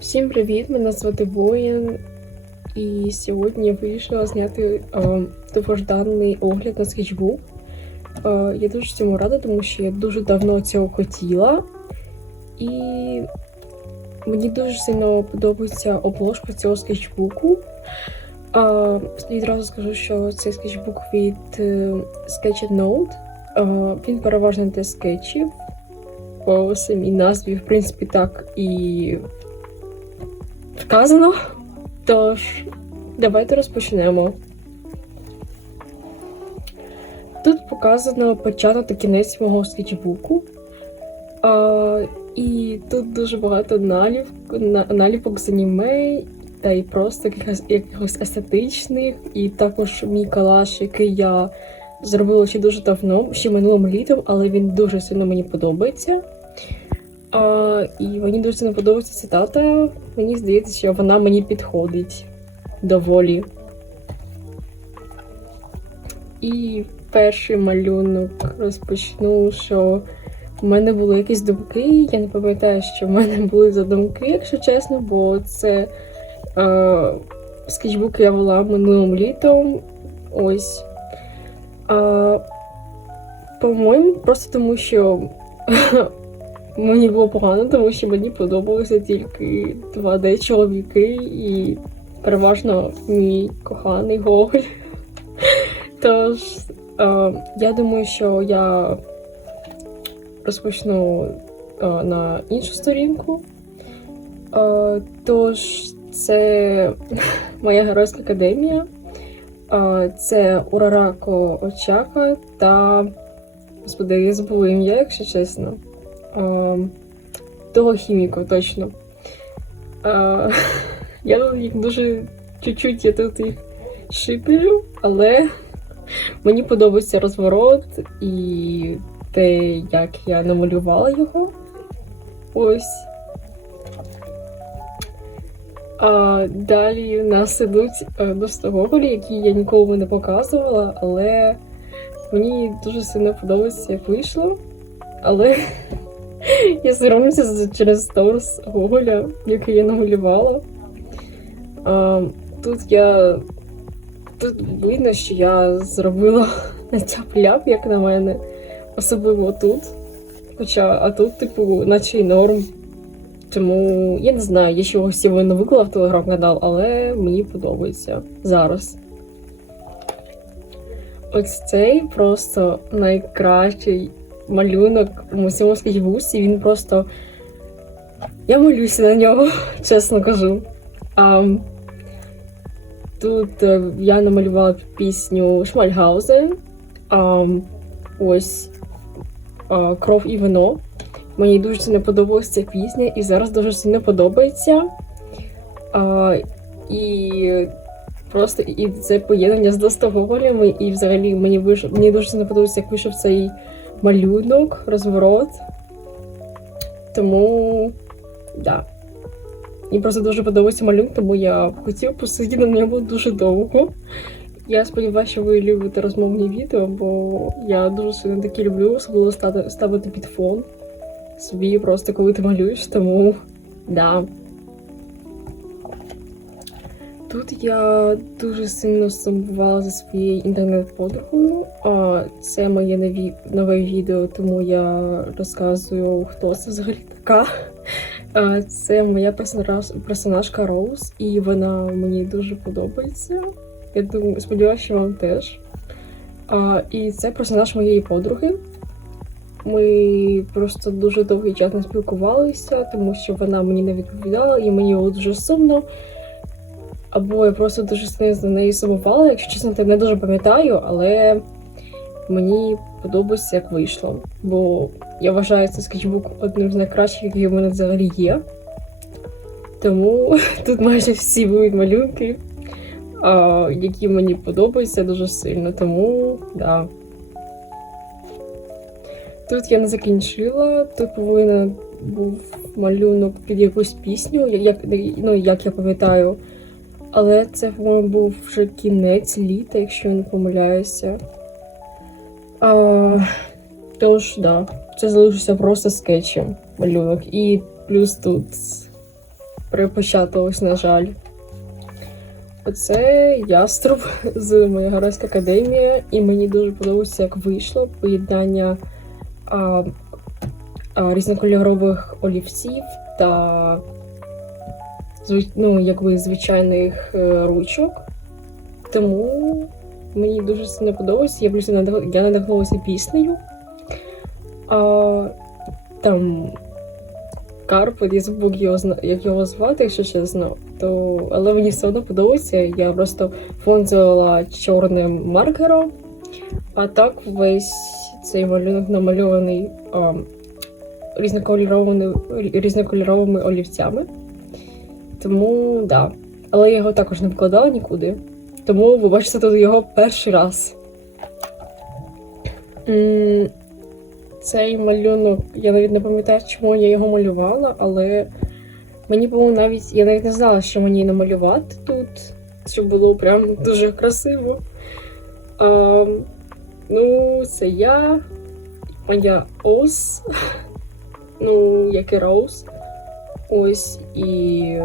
Всім привіт! Мене звати Воїн, і сьогодні я вирішила зняти е, довгожданий огляд на скетчбук. Е, я дуже цьому рада, тому що я дуже давно цього хотіла. І мені дуже сильно подобається обложка цього скетчбуку. Е, відразу скажу, що цей скетчбук від е, Sketched Note. Е, він переважно для скетчів. По самій назві, в принципі, так і вказано. Тож, давайте розпочнемо. Тут показано початок та кінець мого скетчбуку. А, і тут дуже багато налів, на- наліпок з аніме, та й просто якихось, якихось естетичних, і також мій калаш, який я зробила ще дуже давно, ще минулим літом, але він дуже сильно мені подобається. А, і мені дуже сильно подобається цитата. Мені здається, що вона мені підходить доволі. І перший малюнок розпочну, що в мене були якісь думки. Я не пам'ятаю, що в мене були за думки, якщо чесно, бо це е, скетчбук я вела минулим літом. Ось. А, по-моєму, просто тому що мені було погано, тому що мені подобалися тільки 2D-чоловіки і переважно мій коханий Гоголь. Тож, е, я думаю, що я розпочну е, на іншу сторінку. Е, тож, це моя геройська академія. Е, це Урарако Очака та. Господи, я забула ім'я, якщо чесно. Е, того хіміку, точно. Е, я їх дуже чуть-чуть я тут їх шиплю, але мені подобається розворот і те, як я намалювала його. Ось. А далі в нас ідуть е, Достоголі, які я ніколи не показувала, але мені дуже сильно подобається, як вийшло. Але я соромлюся через сторіс Гоголя, який я намалювала. А, тут я. Тут видно, що я зробила натяп-ляп, як на мене. Особливо тут. Хоча, а тут, типу, наче й норм. Тому я не знаю, я ще його не виклала в телеграм-канал, але мені подобається зараз. Ось цей просто найкращий малюнок у всьому скетчбусі. Він просто. Я молюся на нього, чесно кажу. А, тут е, я намалювала пісню Шмальгаузен. А, ось а, Кров і вино. Мені дуже сильно подобалася ця пісня, і зараз дуже сильно подобається. А, і просто і це поєднання з достоголями, і взагалі мені вийшов, мені дуже сильно подобається, як вийшов цей малюнок, розворот. Тому, да. Мені просто дуже подобається малюнок, тому я хотіла посидіти на ньому дуже довго. Я сподіваюся, що ви любите розмовні відео, бо я дуже сильно такі люблю, особливо ставити під фон собі просто коли ти малюєш, тому да. Тут я дуже сильно сумувала за своєю інтернет-подругою. Це моє нове відео, тому я розказую, хто це взагалі така. Це моя персонаж, персонажка Роуз, і вона мені дуже подобається. Я думаю, сподіваюся, що вам теж. І це персонаж моєї подруги. Ми просто дуже довгий час не спілкувалися, тому що вона мені не відповідала, і мені було дуже сумно. Або я просто дуже сильно за нею сумувала, якщо чесно, то не дуже пам'ятаю, але мені подобається, як вийшло. Бо я вважаю цей скетчбук одним з найкращих, який в мене взагалі є. Тому тут майже всі будуть малюнки, які мені подобаються дуже сильно. Тому, да. Тут я не закінчила, тут повинен був малюнок під якусь пісню, як, ну, як я пам'ятаю. Але це, по-моєму, був вже кінець літа, якщо я не помиляюся. А, тож, да, це залишився просто скетчем малюнок. І плюс тут перепечаталось, на жаль. Оце яструб з моєї Гарська академія, і мені дуже подобається, як вийшло поєднання а, а, різнокольорових олівців та ну, якби звичайних е, ручок. Тому мені дуже сильно подобається. Я плюс я надихнулася піснею. А, там Карп, от я забув його, як його звати, якщо чесно. То, але мені все одно подобається. Я просто фонзила чорним маркером, а так весь цей малюнок намальований а, різнокольоровими, різнокольоровими олівцями. Тому да. Але я його також не вкладала нікуди. Тому ви бачите тут його перший раз. Цей малюнок, я навіть не пам'ятаю, чому я його малювала, але мені було навіть. Я навіть не знала, що мені намалювати тут, щоб було прям дуже красиво. А, ну, це я, моя ос, ну, як і Роуз. Ось і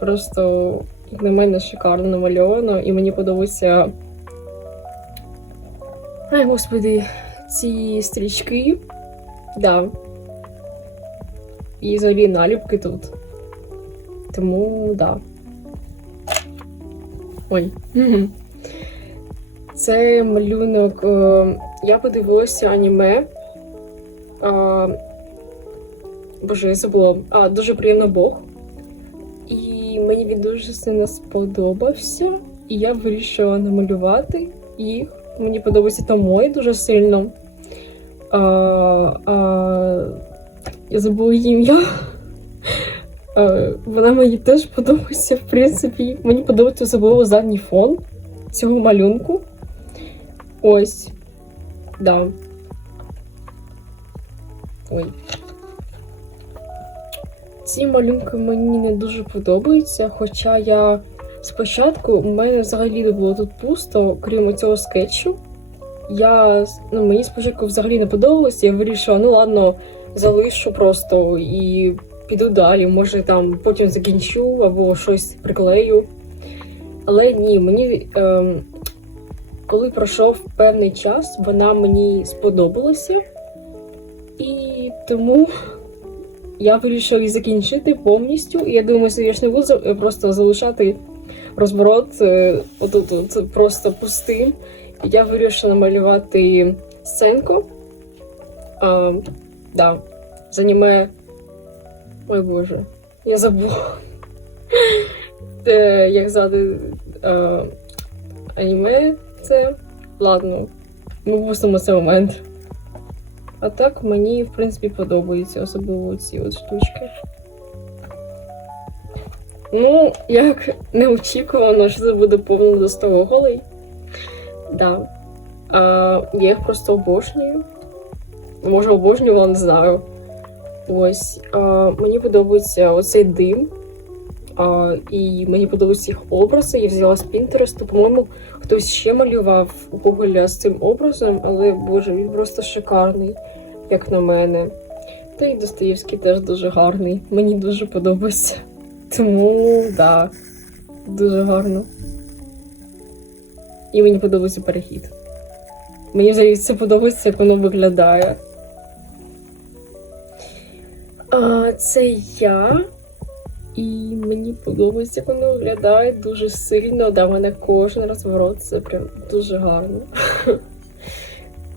просто, як на мене, шикарно намальовано, і мені подобається. Ай, господи, ці стрічки. Да. І взагалі наліпки тут. Тому да. Ой. Це малюнок. е, Я подивилася аніме. Боже, я забула. А, дуже приємно Бог. І мені він дуже сильно сподобався. І я вирішила намалювати їх. Мені подобається Томой дуже сильно. А, а, я забула її ім'я. Вона мені теж подобається, в принципі. Мені подобається особливо задній фон цього малюнку. Ось. Да. Ой. Ці малюнки мені не дуже подобаються, хоча я спочатку у мене взагалі було тут пусто, крім цього скетчу. Я ну, мені спочатку взагалі не подобалося, я вирішила, ну ладно, залишу просто і піду далі. Може там потім закінчу або щось приклею. Але ні, мені ем, коли пройшов певний час, вона мені сподобалася. І тому я вирішила її закінчити повністю. І я думаю, що я ж не буду просто залишати розворот е, отут от, просто пустим. Я вирішила намалювати сценку. А, да, з аніме. Ой Боже, я забула. Е, Як звати е, аніме це. Ладно, ми пустимо цей момент. А так мені, в принципі, подобаються, особливо ці от штучки. Ну, як неочікувано, що це буде повно до 100 голей. Да. А, я їх просто обожнюю. Може, обожнювала, не знаю. Ось. А, мені подобається оцей дим. А, і мені подобаються їх образи. Я взяла з Пінтересту. По-моєму, хтось ще малював Гоголя з цим образом, але боже, він просто шикарний, як на мене. Та й Достоєвський теж дуже гарний. Мені дуже подобається. Тому, да, дуже гарно. І мені подобається перехід. Мені взагалі це подобається, як воно виглядає. А, це я. І мені подобається, як воно виглядає дуже сильно. Да, в мене кожен розворот це прям дуже гарно.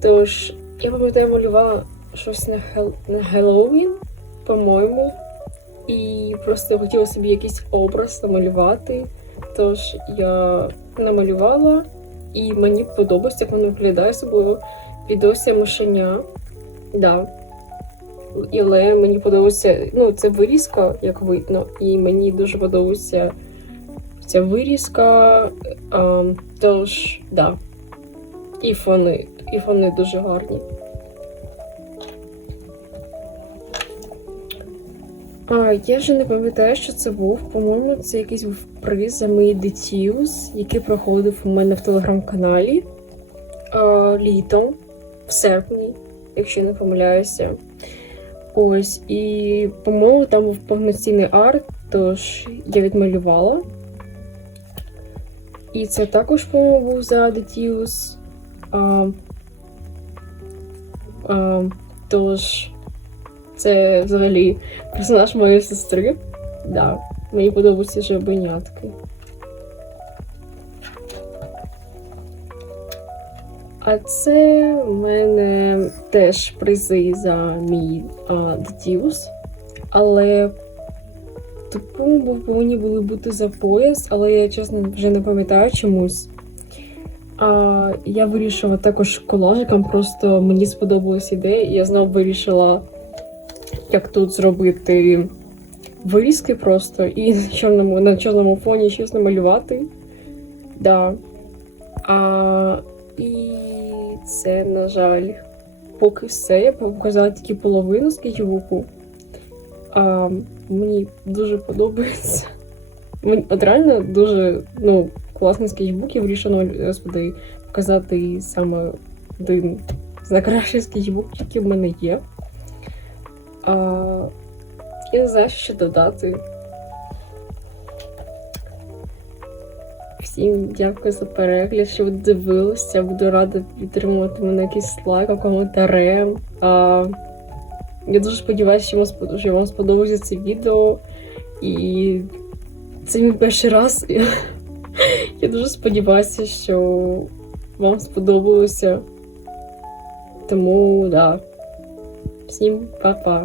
Тож, я пам'ятаю, малювала щось на, Хел... на Хеллоуін, по-моєму. І просто хотіла собі якийсь образ намалювати. Тож я намалювала, і мені подобається, як воно виглядає особливо відося мишеня. Да. Але мені подобається, ну, це вирізка, як видно, і мені дуже подобається ця вирізка. А, тож, да. І фони, і фони дуже гарні. А, я вже не пам'ятаю, що це був. По-моєму, це якийсь був приз за мої Detius, який проходив у мене в телеграм-каналі літом, в серпні, якщо не помиляюся. Ось, і, по-моєму, там був повноцінний арт, тож я відмалювала. І це також, по-моєму, був за Detius. А, а, тож, це взагалі персонаж моєї сестри. Да, мені подобаються жабенятки. А це в мене теж призи за мій Detius. Але типу повинні були бути за пояс, але я чесно вже не пам'ятаю чомусь. А, я вирішила також колажиком, просто мені сподобалась ідея, і я знову вирішила, як тут зробити вирізки просто і на чорному, на чорному фоні щось намалювати. Да. А, і це, на жаль, поки все. Я показала тільки половину скетчбуку. А, мені дуже подобається. Мені от реально дуже ну, класний скетчбук. Я вирішила господи, показати саме один з найкращих скетчбуків, які в мене є. А, я не знаю, що додати. Всім дякую за перегляд, що ви дивилися. Буду рада підтримувати мене якийсь лайком, коментарем. А, я дуже сподіваюся, що вам сподобається це відео. І це мій перший раз. Я дуже сподіваюся, що вам сподобалося. Тому, да. Всім па-па.